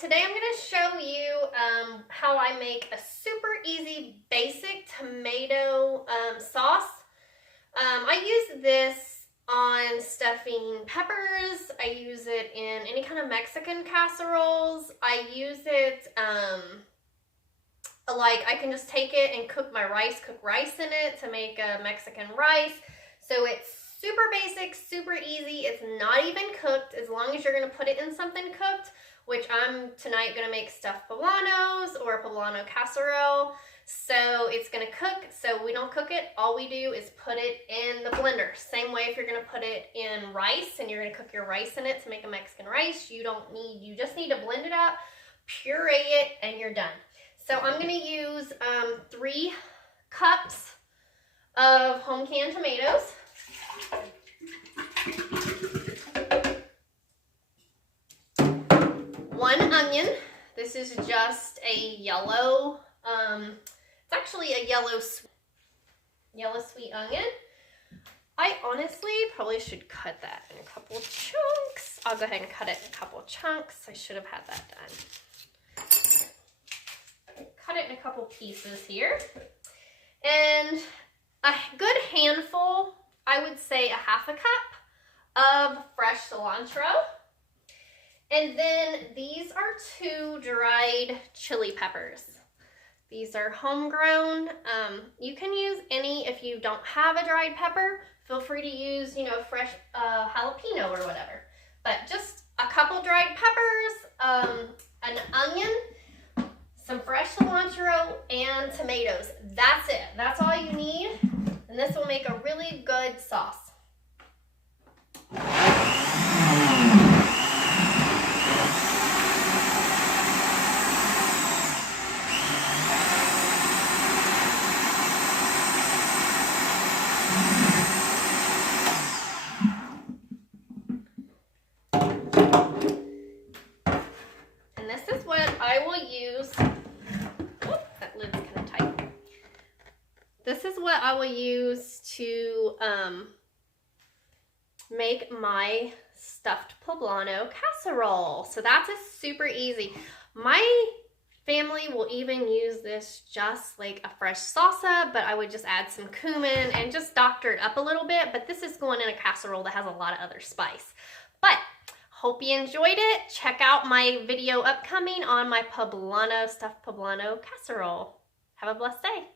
today I'm going to show you how I make a super easy basic tomato sauce. I use this on stuffing peppers. I use it in any kind of Mexican casseroles. I use it like I can just take it and cook rice in it to make a Mexican rice. So it's super basic, super easy. It's not even cooked as long as you're going to put it in something cooked, which I'm tonight going to make stuffed poblanos or a poblano casserole. So it's going to cook. So we don't cook it. All we do is put it in the blender. Same way if you're going to put it in rice and you're going to cook your rice in it to make a Mexican rice, you just need to blend it up, puree it, and you're done. So I'm going to use 3 cups of home canned tomatoes. One onion. This is just a yellow, it's actually a yellow sweet onion. I honestly probably should cut that in a couple chunks. I'll go ahead and cut it in a couple chunks. I should have had that done. Cut it in a couple pieces here. And a good handful, I would say a half a cup of fresh cilantro. And then these are 2 dried chili peppers. These are homegrown. You can use any, if you don't have a dried pepper, feel free to use, fresh jalapeno or whatever. But just a couple dried peppers, an onion, some fresh cilantro, and tomatoes. That's it. That's all you need. And this will make a really good sauce. And this is what I will use. Oh, that lid's kind of tight. This is what I will use to make my stuffed poblano casserole. So that's super easy. My family will even use this just like a fresh salsa, but I would just add some cumin and just doctor it up a little bit. But this is going in a casserole that has a lot of other spice. But hope you enjoyed it. Check out my video upcoming on my stuffed poblano casserole. Have a blessed day.